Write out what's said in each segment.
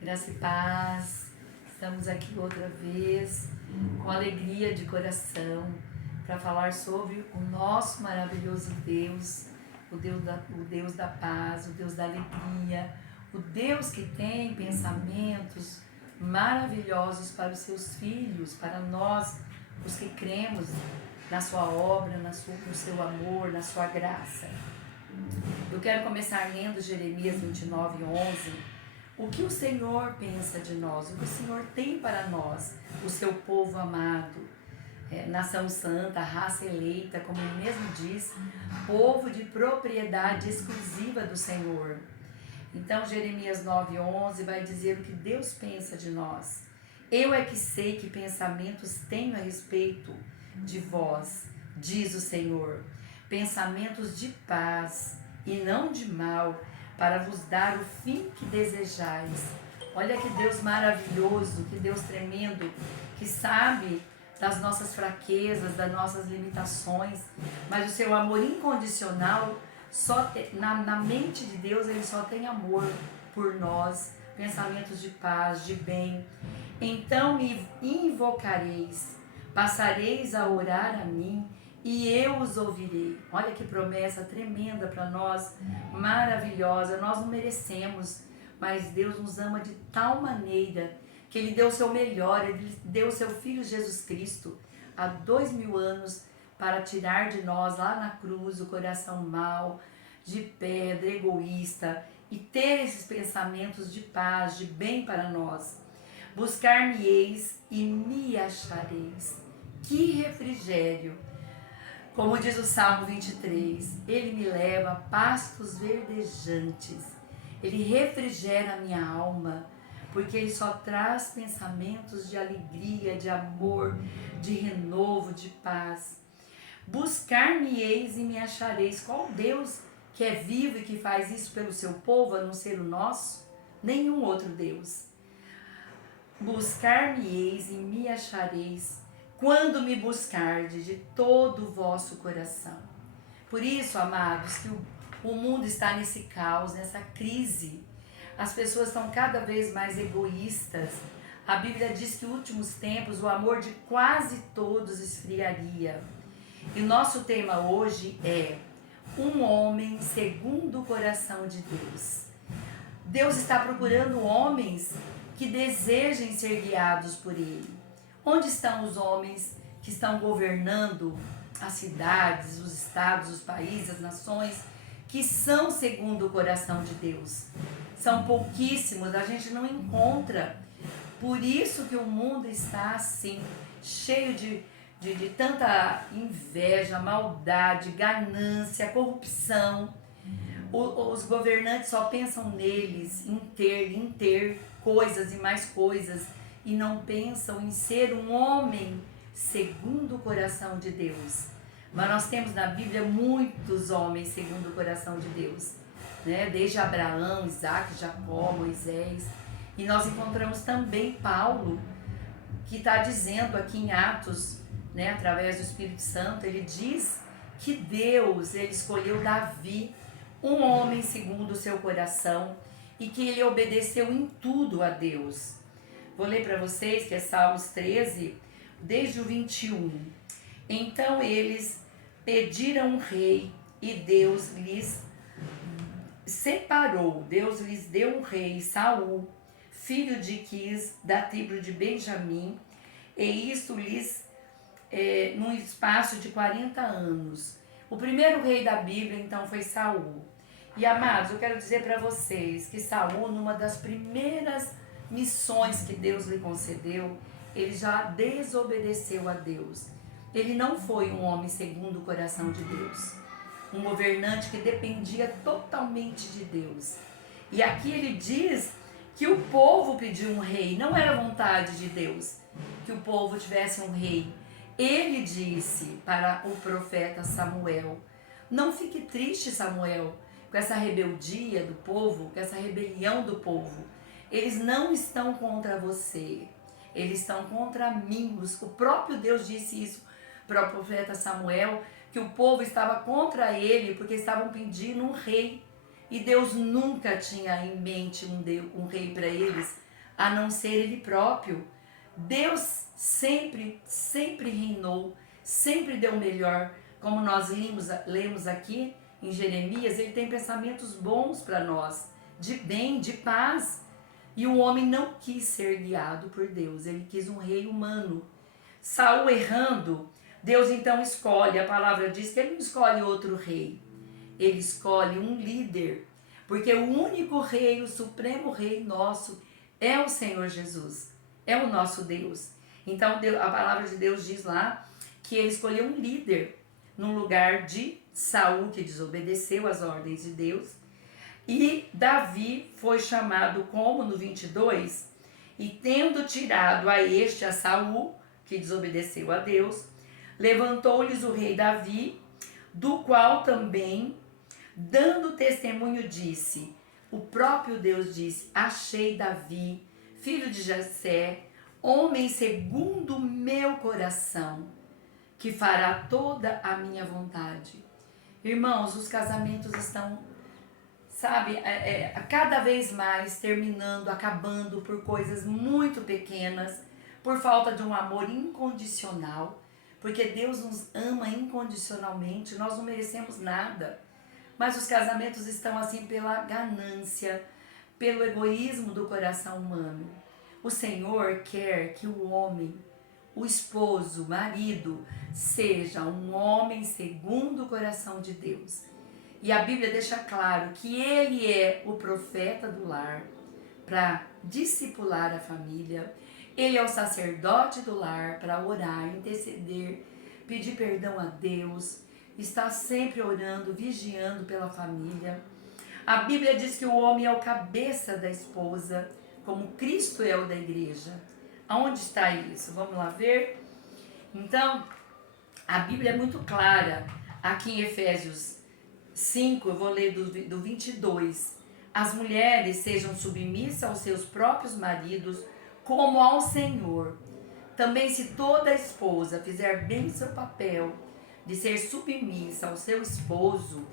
Graça e paz, estamos aqui outra vez com alegria de coração para falar sobre o nosso maravilhoso Deus, o Deus da paz, o Deus da alegria, o Deus que tem pensamentos maravilhosos para os seus filhos, para nós, os que cremos na sua obra, no seu amor, na sua graça. Eu quero começar lendo Jeremias 29:11. O que o Senhor pensa de nós, o que o Senhor tem para nós, o seu povo amado, nação santa, raça eleita, como ele mesmo diz, povo de propriedade exclusiva do Senhor. Então Jeremias 9:11 vai dizer o que Deus pensa de nós. Eu é que sei que pensamentos tenho a respeito de vós, diz o Senhor, pensamentos de paz e não de mal, para vos dar o fim que desejais. Olha que Deus maravilhoso, que Deus tremendo, que sabe das nossas fraquezas, das nossas limitações, mas o seu amor incondicional, na mente de Deus, ele só tem amor por nós, pensamentos de paz, de bem. Então me invocareis, passareis a orar a mim, e eu os ouvirei. Olha que promessa tremenda para nós, maravilhosa. Nós não merecemos, mas Deus nos ama de tal maneira que Ele deu o seu melhor, Ele deu o seu Filho Jesus Cristo há 2000 anos para tirar de nós lá na cruz o coração mau, de pedra, egoísta, e ter esses pensamentos de paz, de bem para nós. Buscar-me-eis e me achareis. Que refrigério! Como diz o Salmo 23, Ele me leva a pastos verdejantes, Ele refrigera a minha alma, porque Ele só traz pensamentos de alegria, de amor, de renovo, de paz. Buscar-me-eis e me achareis. Qual Deus que é vivo e que faz isso pelo seu povo, a não ser o nosso? Nenhum outro Deus. Buscar-me-eis e me achareis, quando me buscardes de todo o vosso coração. Por isso, amados, que o mundo está nesse caos, nessa crise. As pessoas estão cada vez mais egoístas. A Bíblia diz que nos últimos tempos o amor de quase todos esfriaria. E o nosso tema hoje é um homem segundo o coração de Deus. Deus está procurando homens que desejem ser guiados por Ele. Onde estão os homens que estão governando as cidades, os estados, os países, as nações, que são segundo o coração de Deus? São pouquíssimos, a gente não encontra. Por isso que o mundo está assim, cheio de tanta inveja, maldade, ganância, corrupção. Os governantes só pensam neles, em ter coisas e mais coisas, e não pensam em ser um homem segundo o coração de Deus. Mas nós temos na Bíblia muitos homens segundo o coração de Deus, né? Desde Abraão, Isaac, Jacó, Moisés. E nós encontramos também Paulo, que está dizendo aqui em Atos, né, através do Espírito Santo, ele diz que Deus, ele escolheu Davi, um homem segundo o seu coração, e que ele obedeceu em tudo a Deus. Vou ler para vocês que é Salmos 13, desde o 21. Então eles pediram um rei e Deus lhes separou. Deus lhes deu um rei, Saul, filho de Quis, da tribo de Benjamim, e isto lhes num espaço de 40 anos. O primeiro rei da Bíblia então foi Saul. E amados, eu quero dizer para vocês que Saul, numa das primeiras missões que Deus lhe concedeu, ele já desobedeceu a Deus. Ele não foi um homem segundo o coração de Deus, um governante que dependia totalmente de Deus. E aqui ele diz que o povo pediu um rei, não era vontade de Deus que o povo tivesse um rei. Ele disse para o profeta Samuel: não fique triste, Samuel, com essa rebeldia do povo, com essa rebelião do povo. Eles não estão contra você, eles estão contra mim. O próprio Deus disse isso para o profeta Samuel, que o povo estava contra ele porque estavam pedindo um rei. E Deus nunca tinha em mente um rei para eles, a não ser Ele próprio. Deus sempre reinou, sempre deu o melhor. Como nós lemos aqui em Jeremias, Ele tem pensamentos bons para nós, de bem, de paz. E o homem não quis ser guiado por Deus, ele quis um rei humano. Saul errando, Deus então escolhe, a palavra diz que ele não escolhe outro rei, ele escolhe um líder, porque o único rei, o supremo rei nosso é o Senhor Jesus, é o nosso Deus. Então a palavra de Deus diz lá que ele escolheu um líder no lugar de Saul, que desobedeceu às ordens de Deus. E Davi foi chamado como no 22, e tendo tirado a este, a Saul, que desobedeceu a Deus, levantou-lhes o rei Davi, do qual também, dando testemunho, disse, o próprio Deus disse, achei Davi, filho de Jessé, homem segundo o meu coração, que fará toda a minha vontade. Irmãos, os casamentos estão, cada vez mais terminando, acabando por coisas muito pequenas, por falta de um amor incondicional, porque Deus nos ama incondicionalmente, nós não merecemos nada, mas os casamentos estão assim pela ganância, pelo egoísmo do coração humano. O Senhor quer que o homem, o esposo, o marido, seja um homem segundo o coração de Deus. E a Bíblia deixa claro que ele é o profeta do lar para discipular a família. Ele é o sacerdote do lar para orar, interceder, pedir perdão a Deus, estar sempre orando, vigiando pela família. A Bíblia diz que o homem é o cabeça da esposa, como Cristo é o da igreja. Aonde está isso? Vamos lá ver? Então, a Bíblia é muito clara aqui em Efésios 5, eu vou ler do 22. As mulheres sejam submissas aos seus próprios maridos, como ao Senhor. Também se toda esposa fizer bem seu papel de ser submissa ao seu esposo,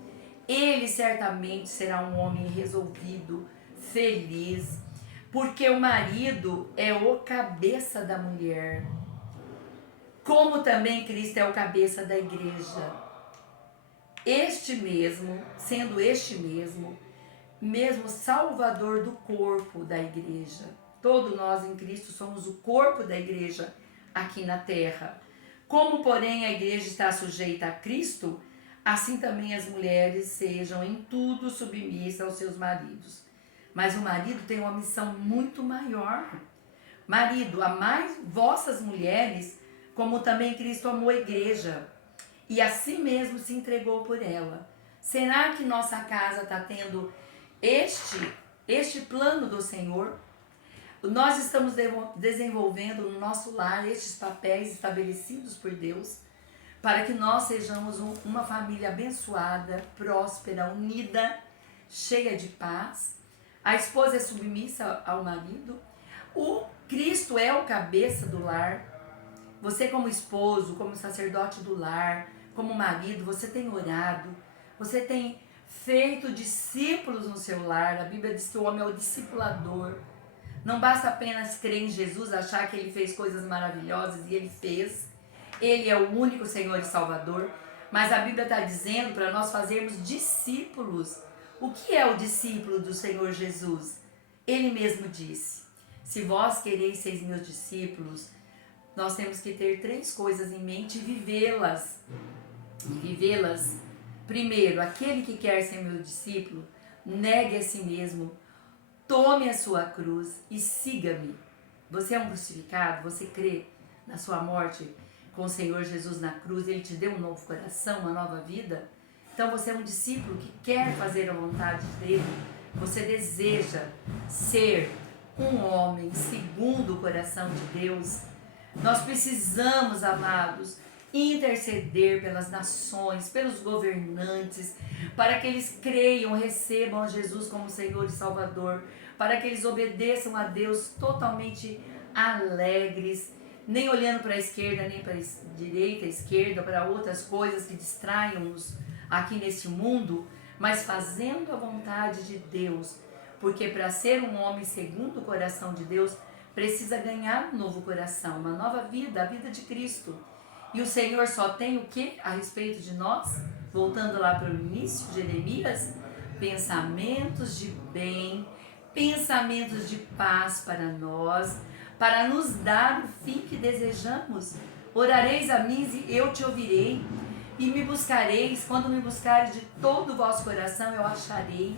ele certamente será um homem resolvido, feliz, porque o marido é o cabeça da mulher, como também Cristo é o cabeça da igreja. Sendo este mesmo salvador do corpo da igreja. Todos nós em Cristo somos o corpo da igreja aqui na terra. Como, porém, a igreja está sujeita a Cristo, assim também as mulheres sejam em tudo submissas aos seus maridos. Mas o marido tem uma missão muito maior. Marido, amai vossas mulheres, como também Cristo amou a igreja, e assim mesmo se entregou por ela. Será que nossa casa está tendo este plano do Senhor? Nós estamos desenvolvendo no nosso lar estes papéis estabelecidos por Deus, para que nós sejamos uma família abençoada, próspera, unida, cheia de paz. A esposa é submissa ao marido. O Cristo é o cabeça do lar. Você, como esposo, como sacerdote do lar, como marido, você tem orado, você tem feito discípulos no seu lar. A Bíblia diz que o homem é o discipulador. Não basta apenas crer em Jesus, achar que ele fez coisas maravilhosas, e ele fez. Ele é o único Senhor e Salvador. Mas a Bíblia está dizendo para nós fazermos discípulos. O que é o discípulo do Senhor Jesus? Ele mesmo disse, se vós quereis ser meus discípulos, nós temos que ter 3 coisas em mente e vivê-las. Primeiro, aquele que quer ser meu discípulo, negue a si mesmo, tome a sua cruz e siga-me. Você é um crucificado, você crê na sua morte com o Senhor Jesus na cruz, Ele te deu um novo coração, uma nova vida. Então você é um discípulo que quer fazer a vontade dEle, você deseja ser um homem segundo o coração de Deus. Nós precisamos, amados, interceder pelas nações, pelos governantes, para que eles creiam, recebam a Jesus como Senhor e Salvador, para que eles obedeçam a Deus totalmente alegres, nem olhando para a esquerda, nem para a direita, esquerda, para outras coisas que distraiam-nos aqui nesse mundo, mas fazendo a vontade de Deus, Porque para ser um homem segundo o coração de Deus, precisa ganhar um novo coração, uma nova vida, a vida de Cristo. E o Senhor só tem o que a respeito de nós? Voltando lá para o início, Jeremias, pensamentos de bem, pensamentos de paz para nós, para nos dar o fim que desejamos. Orareis a mim e eu te ouvirei, e me buscareis, quando me buscareis de todo o vosso coração, eu acharei.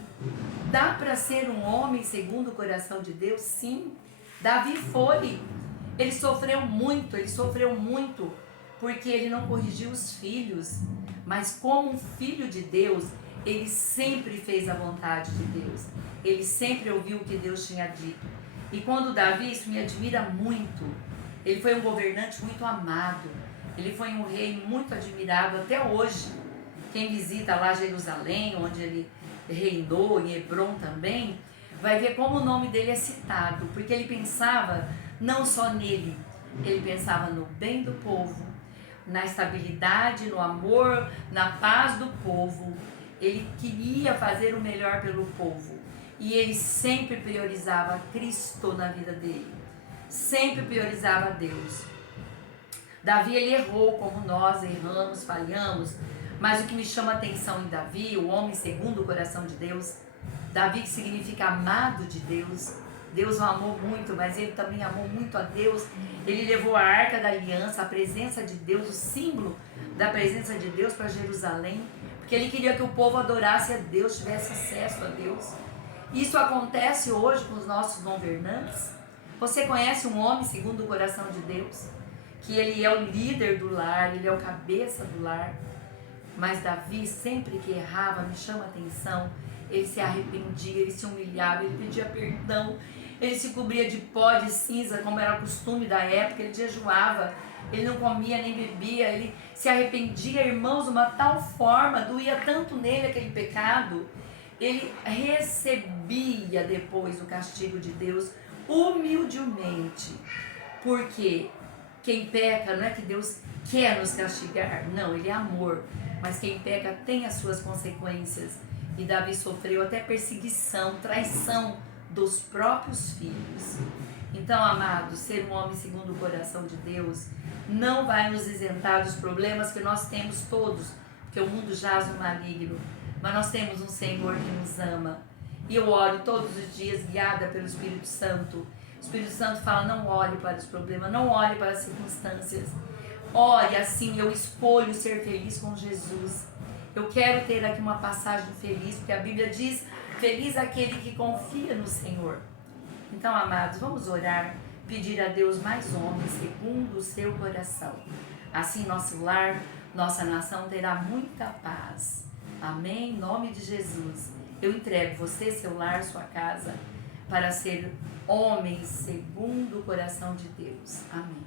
Dá para ser um homem segundo o coração de Deus? Sim. Davi foi. Ele sofreu muito, porque ele não corrigiu os filhos. Mas como um filho de Deus, ele sempre fez a vontade de Deus. Ele sempre ouviu o que Deus tinha dito. E quando Davi, isso me admira muito, ele foi um governante muito amado. Ele foi um rei muito admirado até hoje. Quem visita lá Jerusalém, onde ele reinou, em Hebrom também, vai ver como o nome dele é citado, porque ele pensava não só nele, ele pensava no bem do povo, na estabilidade, no amor, na paz do povo. Ele queria fazer o melhor pelo povo e ele sempre priorizava Cristo na vida dele, sempre priorizava Deus. Davi, ele errou como nós erramos, falhamos, mas o que me chama a atenção em Davi, o homem segundo o coração de Deus, Davi, que significa amado de Deus. Deus o amou muito, mas ele também amou muito a Deus. Ele levou a arca da aliança, a presença de Deus, o símbolo da presença de Deus para Jerusalém, porque ele queria que o povo adorasse a Deus, tivesse acesso a Deus. Isso acontece hoje com os nossos governantes. Você conhece um homem segundo o coração de Deus? Que ele é o líder do lar, ele é o cabeça do lar. Mas Davi, sempre que errava, me chama a atenção, ele se arrependia, ele se humilhava, ele pedia perdão, ele se cobria de pó, de cinza, como era o costume da época, ele jejuava, ele não comia nem bebia, ele se arrependia, irmãos, de uma tal forma, doía tanto nele aquele pecado, ele recebia depois o castigo de Deus humildemente, porque quem peca, não é que Deus quer nos castigar, não, ele é amor, mas quem peca tem as suas consequências. E Davi sofreu até perseguição, traição dos próprios filhos. Então, amados, ser um homem segundo o coração de Deus não vai nos isentar dos problemas que nós temos todos, porque o mundo jaz no maligno, mas nós temos um Senhor que nos ama. E eu oro todos os dias, guiada pelo Espírito Santo. O Espírito Santo fala, não olhe para os problemas, não olhe para as circunstâncias. Ore assim, eu escolho ser feliz com Jesus. Eu quero ter aqui uma passagem feliz, porque a Bíblia diz, feliz aquele que confia no Senhor. Então, amados, vamos orar, pedir a Deus mais homens segundo o seu coração. Assim, nosso lar, nossa nação terá muita paz. Amém? Em nome de Jesus. Eu entrego você, seu lar, sua casa, para ser homens segundo o coração de Deus. Amém.